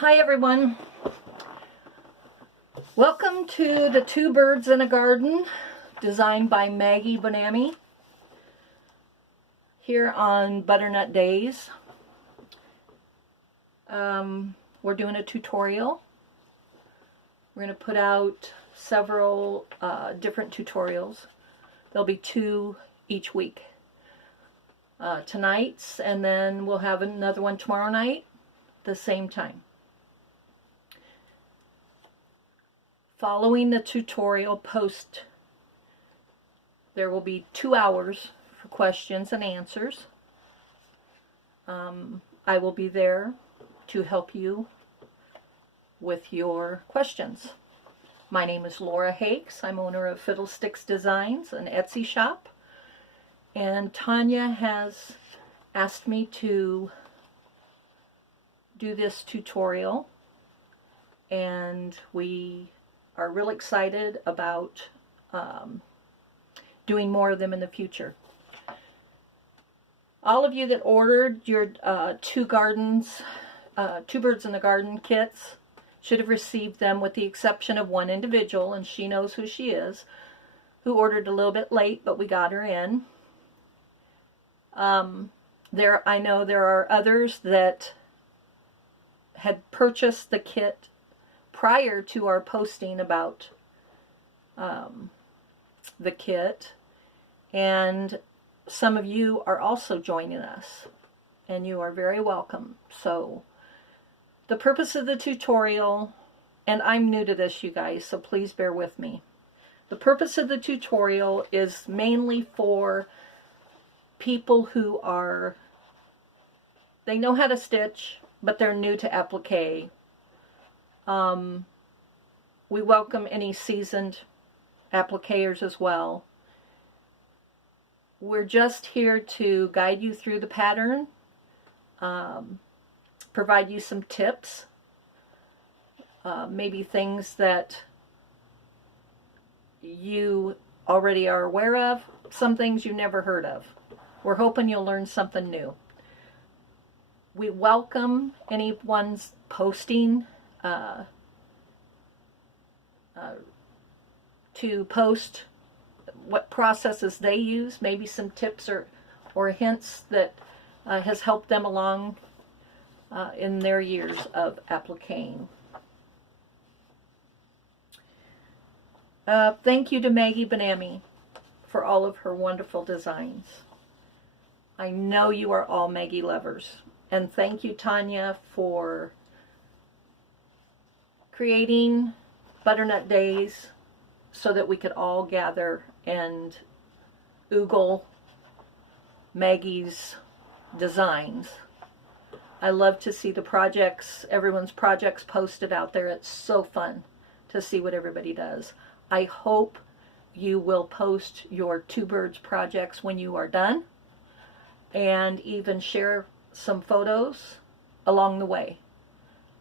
Hi everyone. Welcome to the Two Birds in a Garden, designed by Maggie Bonanomi, here on Butternut Days. We're doing a tutorial. We're going to put out several different tutorials. There'll be 2 each week. Tonight's, and then we'll have another one tomorrow night, the same time. Following the tutorial post, there will be 2 hours for questions and answers. I will be there to help you with your questions. My name is Laura Hakes. I'm owner of Fiddlesticks Designs, an Etsy shop. And Tanya has asked me to do this tutorial, and we are real excited about doing more of them in the future. All of you that ordered your Two Birds in the Garden kits should have received them, with the exception of one individual, and she knows who she is, who ordered a little bit late, but we got her in. I know there are others that had purchased the kit prior to our posting about the kit, and some of you are also joining us, and you are very welcome. So the purpose of the tutorial, and I'm new to this, you guys, so please bear with me. The purpose of the tutorial is mainly for people who they know how to stitch, but they're new to applique. We welcome any seasoned appliqueurs as well. We're just here to guide you through the pattern, provide you some tips, maybe things that you already are aware of, some things you never heard of. We're hoping you'll learn something new. We welcome anyone's posting to post what processes they use, maybe some tips or hints that has helped them along in their years of appliquing. Thank you to Maggie Bonanomi for all of her wonderful designs. I know you are all Maggie lovers. And thank you, Tanya, for creating Butternut Days so that we could all gather and oogle Maggie's designs. I love to see the projects, everyone's projects posted out there. It's so fun to see what everybody does. I hope you will post your Two Birds projects when you are done, and even share some photos along the way.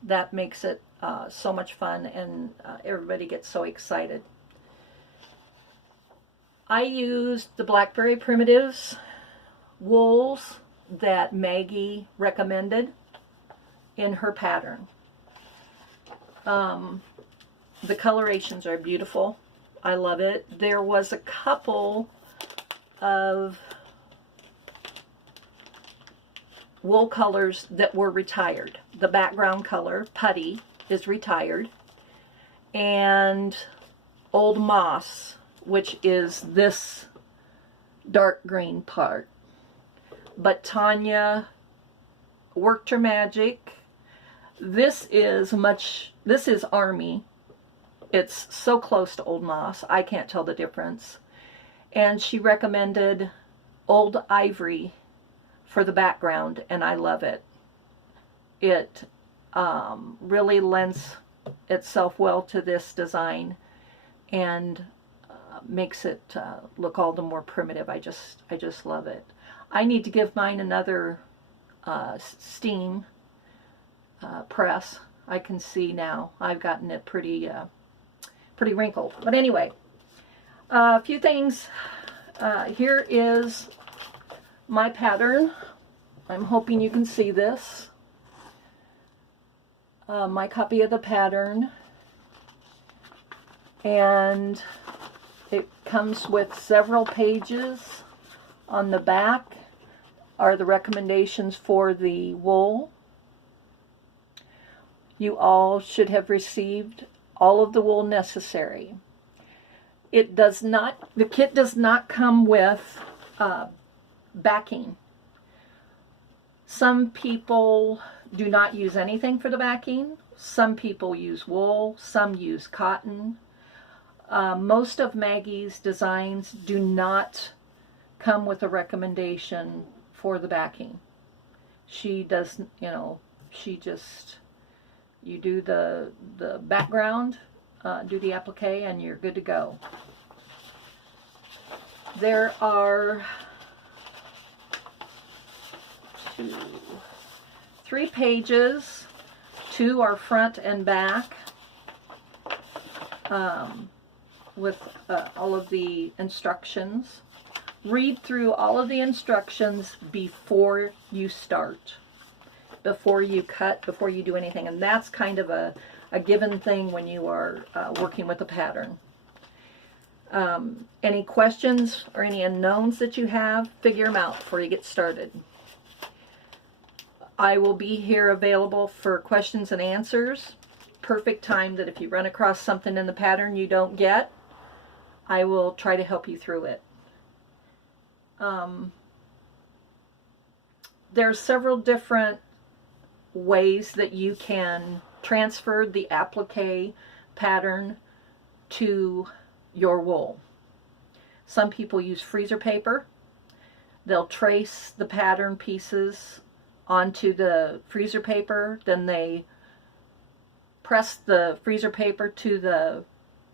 That makes it so much fun, and everybody gets so excited. I used the Blackberry Primitives wools that Maggie recommended in her pattern. The colorations are beautiful. I love it. There was a couple of wool colors that were retired. The background color, putty, is retired, and Old Moss, which is this dark green part. But Tanya worked her magic. This is Army. It's so close to Old Moss, I can't tell the difference. And she recommended Old Ivory for the background, and I love it. It really lends itself well to this design, and makes it look all the more primitive. I just love it. I need to give mine another steam press. I can see now I've gotten it pretty wrinkled. But anyway, a few things. Here is my pattern. I'm hoping you can see this. my copy of the pattern, and it comes with several pages. On the back are the recommendations for the wool. You all should have received all of the wool necessary. It does not, the kit does not come with backing. Some people do not use anything for the backing. Some people use wool, some use cotton. Most of Maggie's designs do not come with a recommendation for the backing. She does, she just, you do the background, do the applique, and you're good to go. There are 3 pages. 2 are front and back, with all of the instructions. Read through all of the instructions before you start, before you cut, before you do anything. And that's kind of a given thing when you are working with a pattern. Any questions or any unknowns that you have, figure them out before you get started. I will be here available for questions and answers. Perfect time that if you run across something in the pattern you don't get, I will try to help you through it. There's several different ways that you can transfer the applique pattern to your wool. Some people use freezer paper. They'll trace the pattern pieces onto the freezer paper, then they press the freezer paper to the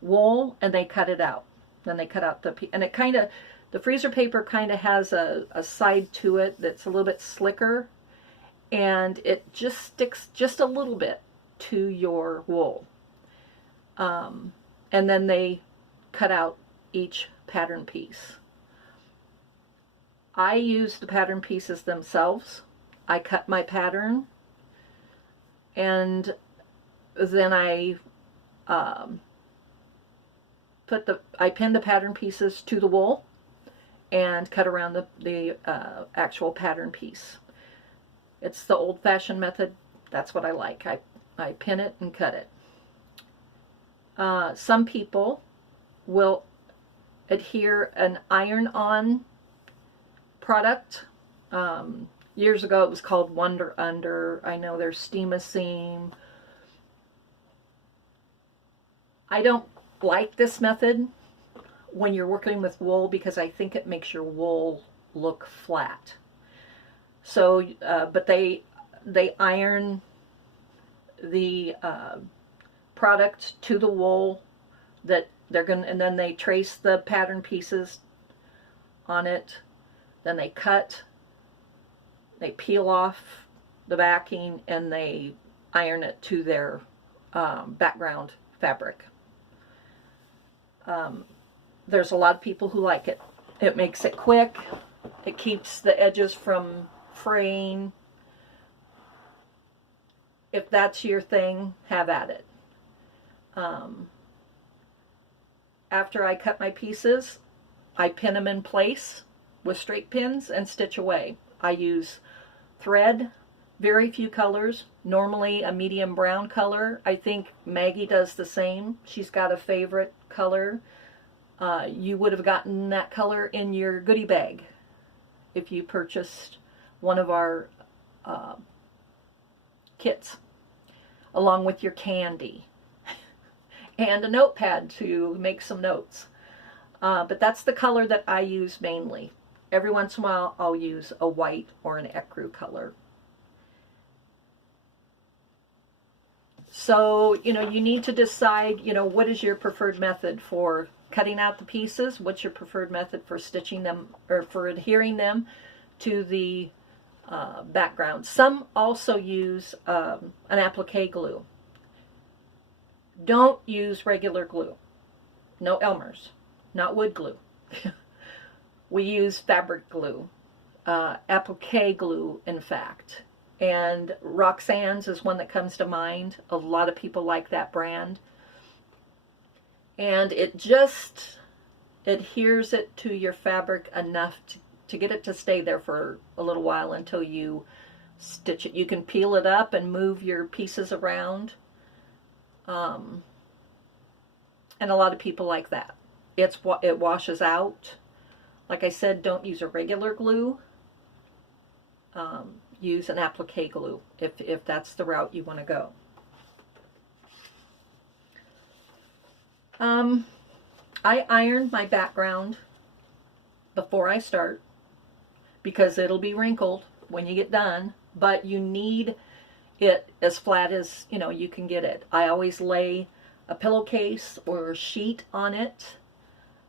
wool and they cut it out. Then they cut out and it kind of, the freezer paper kind of has a side to it that's a little bit slicker, and it just sticks just a little bit to your wool. And then they cut out each pattern piece. I use the pattern pieces themselves. I cut my pattern, and then I pin the pattern pieces to the wool and cut around the actual pattern piece. It's the old-fashioned method. That's what I like. I pin it and cut it. Some people will adhere an iron-on product. Years ago it was called Wonder Under. I know there's Steam-A-Seam. I don't like this method when you're working with wool because I think it makes your wool look flat. So, but they iron the product to the wool that they're gonna, and then they trace the pattern pieces on it. Then they cut, they peel off the backing, and they iron it to their background fabric. There's a lot of people who like it. It makes it quick. It keeps the edges from fraying. If that's your thing, have at it. After I cut my pieces, I pin them in place with straight pins and stitch away. I use thread, very few colors, normally a medium brown color. I think Maggie does the same. She's got a favorite color. You would have gotten that color in your goodie bag if you purchased one of our kits, along with your candy and a notepad to make some notes. But that's the color that I use mainly. Every once in a while I'll use a white or an ecru color. So, you need to decide, what is your preferred method for cutting out the pieces? What's your preferred method for stitching them, or for adhering them to the background? Some also use an applique glue. Don't use regular glue. No Elmer's. Not wood glue. We use fabric glue. Applique glue, in fact. And Roxanne's is one that comes to mind. A lot of people like that brand. And it just adheres it to your fabric enough to get it to stay there for a little while until you stitch it. You can peel it up and move your pieces around. And a lot of people like that. It washes out. Like I said, don't use a regular glue. Use an applique glue if that's the route you want to go. I iron my background before I start because it'll be wrinkled when you get done, but you need it as flat as you can get it. I always lay a pillowcase or a sheet on it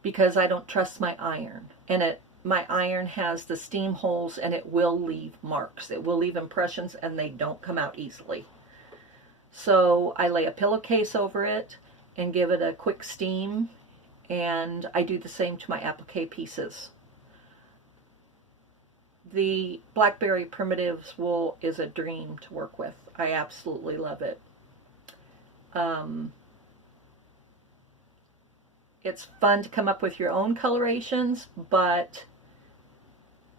because I don't trust my iron, and my iron has the steam holes and it will leave marks. It will leave impressions and they don't come out easily. So I lay a pillowcase over it and give it a quick steam, and I do the same to my applique pieces. The Blackberry Primitives wool is a dream to work with. I absolutely love it. It's fun to come up with your own colorations, but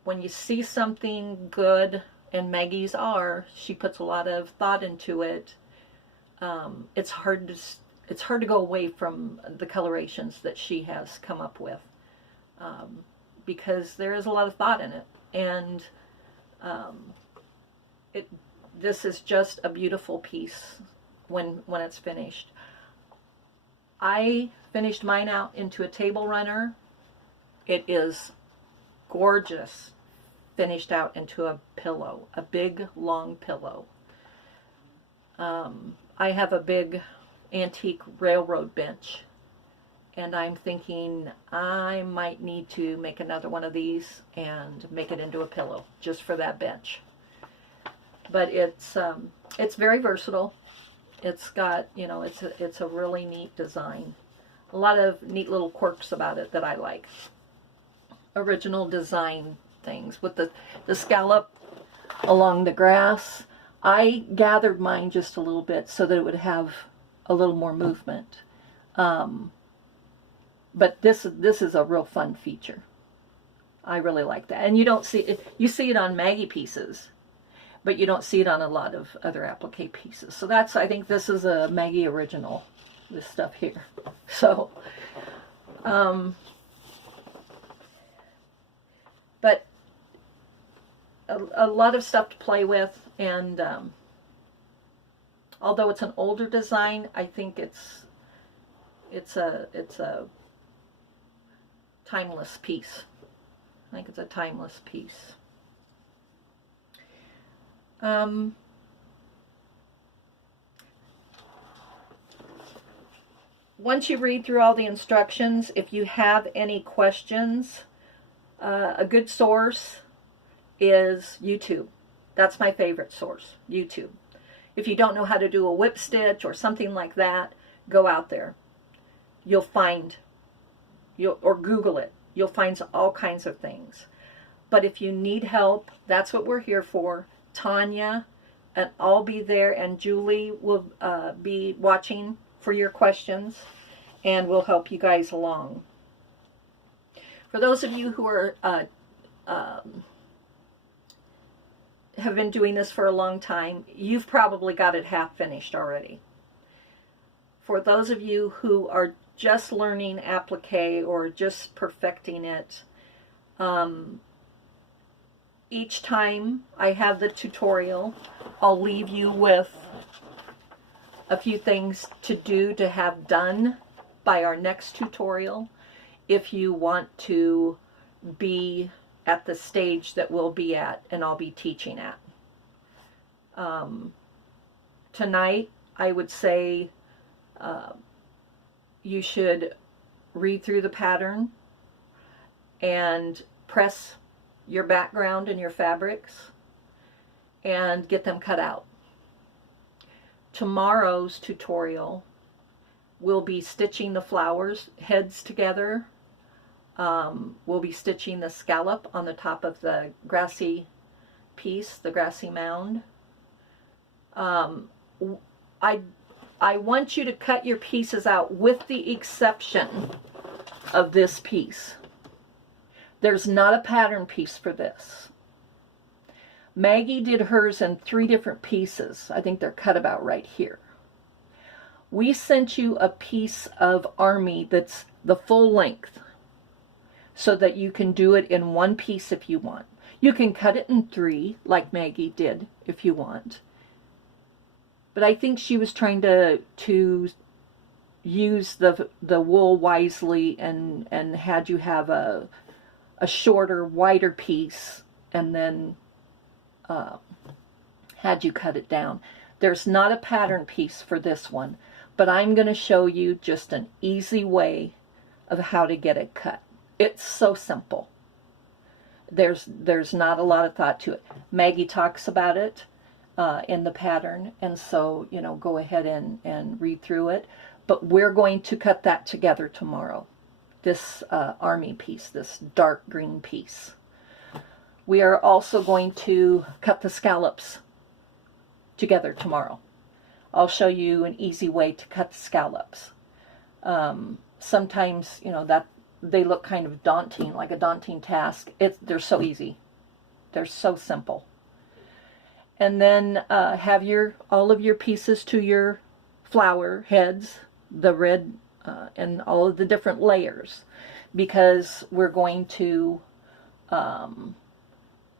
when you see something good, and Maggie's she puts a lot of thought into it. It's hard to go away from the colorations that she has come up with, because there is a lot of thought in it, and this is just a beautiful piece when it's finished. I finished mine out into a table runner. It is gorgeous, finished out into a pillow, a big long pillow. I have a big antique railroad bench, and I'm thinking I might need to make another one of these and make it into a pillow just for that bench. But it's very versatile. It's got, it's a really neat design. A lot of neat little quirks about it that I like. Original design things with the scallop along the grass. I gathered mine just a little bit so that it would have a little more movement. But this is a real fun feature. I really like that. And you don't see it, you see it on Maggie pieces, but you don't see it on a lot of other applique pieces. So I think this is a Maggie original, this stuff here. So, but a lot of stuff to play with, and although it's an older design, I think it's a timeless piece. I think it's a timeless piece. Once you read through all the instructions, if you have any questions, a good source is YouTube. That's my favorite source, YouTube. If you don't know how to do a whip stitch or something like that, go out there. Or Google it. You'll find all kinds of things. But if you need help, that's what we're here for. Tanya, and I'll be there, and Julie will be watching for your questions, and we'll help you guys along. For those of you who are have been doing this for a long time, you've probably got it half finished already. For those of you who are just learning applique or just perfecting it, each time I have the tutorial, I'll leave you with a few things to do, to have done by our next tutorial, if you want to be at the stage that we'll be at and I'll be teaching at. Tonight, I would say you should read through the pattern and press your background and your fabrics and get them cut out. Tomorrow's tutorial will be stitching the flowers heads together. We'll be stitching the scallop on the top of the grassy piece, the grassy mound. I want you to cut your pieces out with the exception of this piece. There's not a pattern piece for this. Maggie did hers in 3 different pieces. I think they're cut about right here. We sent you a piece of army that's the full length so that you can do it in 1 piece if you want. You can cut it in 3 like Maggie did if you want. But I think she was trying to use the wool wisely and had you have a shorter, wider piece and then had you cut it down. There's not a pattern piece for this one, but I'm going to show you just an easy way of how to get it cut. It's so simple. There's not a lot of thought to it. Maggie talks about it in the pattern, and so, you know, go ahead and read through it. But we're going to cut that together tomorrow. This army piece, this dark green piece. We are also going to cut the scallops together tomorrow. I'll show you an easy way to cut the scallops. Sometimes, you know, that they look kind of daunting, like a daunting task. They're so easy. They're so simple. And then have all of your pieces to your flower heads, the red and all of the different layers, because we're going to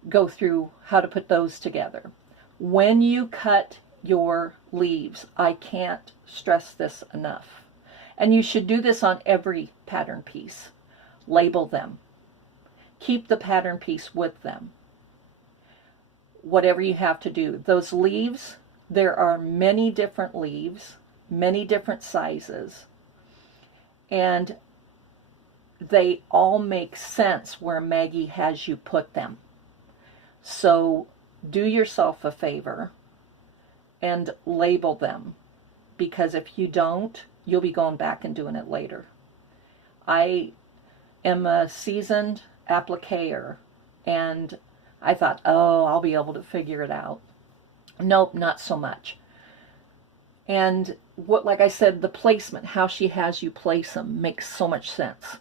go through how to put those together. When you cut your leaves, I can't stress this enough. And you should do this on every pattern piece. Label them. Keep the pattern piece with them. Whatever you have to do. Those leaves, there are many different leaves, many different sizes, and they all make sense where Maggie has you put them. So do yourself a favor and label them, because if you don't, you'll be going back and doing it later. I am a seasoned appliquer, and I thought, oh, I'll be able to figure it out. Nope, not so much. And like I said, the placement, how she has you place them, makes so much sense.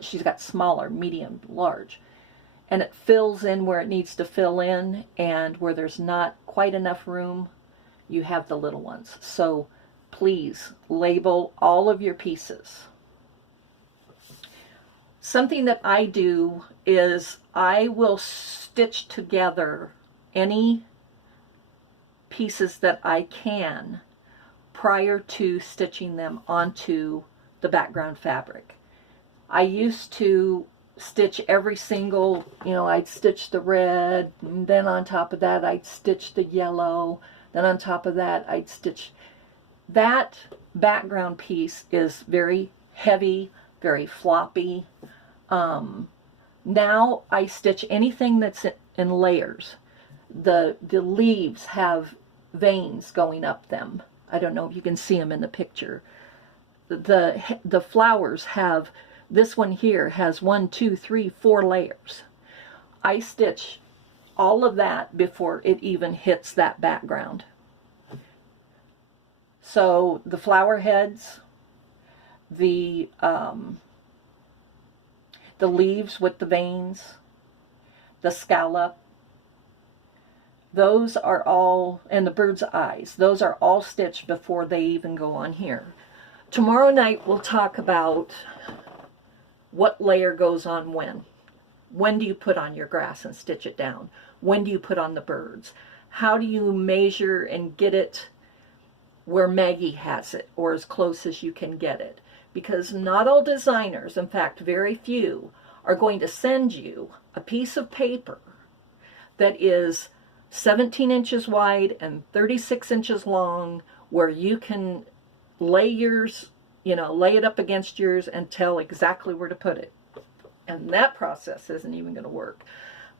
She's got smaller, medium, large. And it fills in where it needs to fill in, and where there's not quite enough room, you have the little ones. So please label all of your pieces. Something that I do is I will stitch together any pieces that I can prior to stitching them onto the background fabric. I used to stitch every single, I'd stitch the red, and then on top of that I'd stitch the yellow, then on top of that I'd stitch. That background piece is very heavy, very floppy. Now I stitch anything that's in layers. The leaves have veins going up them. I don't know if you can see them in the picture. The flowers have, this one here has 1, 2, 3, 4 layers. I stitch all of that before it even hits that background. So the flower heads, the leaves with the veins, the scallop, those are all, and the bird's eyes, those are all stitched before they even go on here. Tomorrow night we'll talk about what layer goes on when. When do you put on your grass and stitch it down? When do you put on the birds? How do you measure and get it where Maggie has it, or as close as you can get it? Because not all designers, in fact very few, are going to send you a piece of paper that is 17 inches wide and 36 inches long, where you can lay yours, lay it up against yours and tell exactly where to put it. And that process isn't even going to work.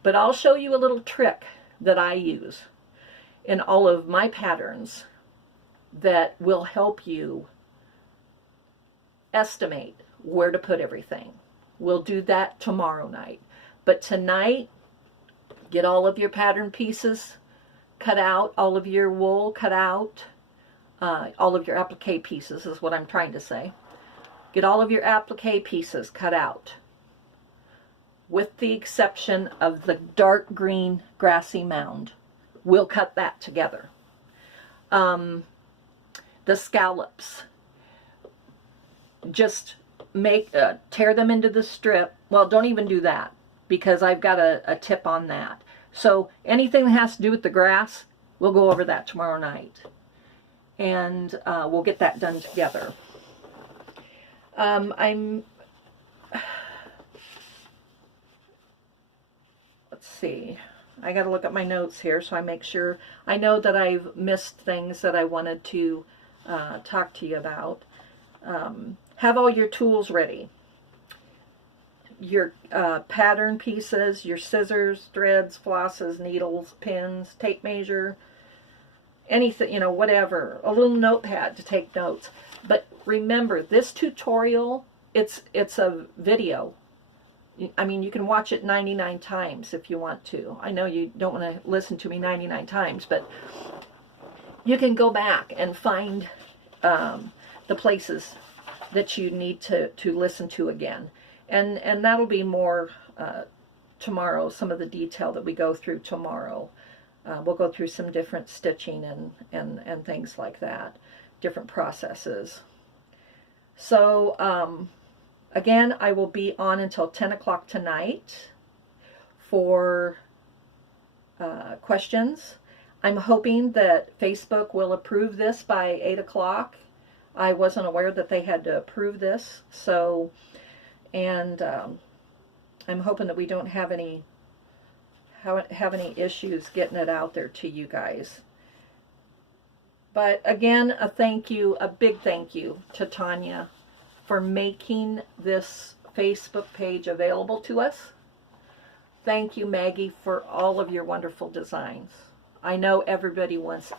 But I'll show you a little trick that I use in all of my patterns that will help you estimate where to put everything. We'll do that tomorrow night. But tonight, get all of your pattern pieces cut out, all of your wool cut out, all of your applique pieces is what I'm trying to say. Get all of your applique pieces cut out, with the exception of the dark green grassy mound. We'll cut that together. The scallops, just tear them into the strip. Well, don't even do that, because I've got a tip on that. So anything that has to do with the grass, we'll go over that tomorrow night. And we'll get that done together. Let's see. I got to look at my notes here so I make sure. I know that I've missed things that I wanted to talk to you about. Have all your tools ready. Your pattern pieces, your scissors, threads, flosses, needles, pins, tape measure, anything, whatever. A little notepad to take notes. But remember, this tutorial, it's a video. I mean, you can watch it 99 times if you want to. I know you don't want to listen to me 99 times, but you can go back and find the places that you need to listen to again. And that'll be more tomorrow, some of the detail that we go through tomorrow. We'll go through some different stitching and things like that, different processes. So, again, I will be on until 10 o'clock tonight for questions. I'm hoping that Facebook will approve this by 8 o'clock. I wasn't aware that they had to approve this, so, and I'm hoping that we don't have any issues getting it out there to you guys. But again, a big thank you to Tanya for making this Facebook page available to us. Thank you, Maggie, for all of your wonderful designs. I know everybody wants,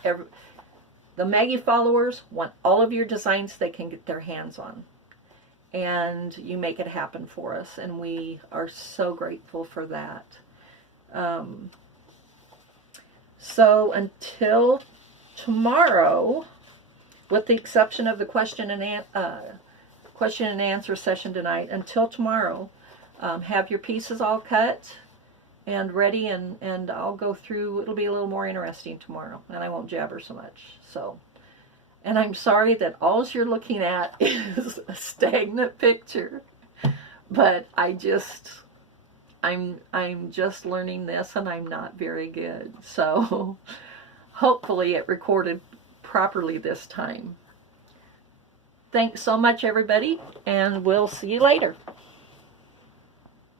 the Maggie followers want all of your designs they can get their hands on. And you make it happen for us, and we are so grateful for that. So until tomorrow, with the exception of the question and answer session tonight, until tomorrow, have your pieces all cut and ready, and I'll go through. It'll be a little more interesting tomorrow, and I won't jabber so much. So, and I'm sorry that all you're looking at is a stagnant picture, but I'm just learning this, and I'm not very good. So hopefully it recorded properly this time. Thanks so much, everybody, and we'll see you later.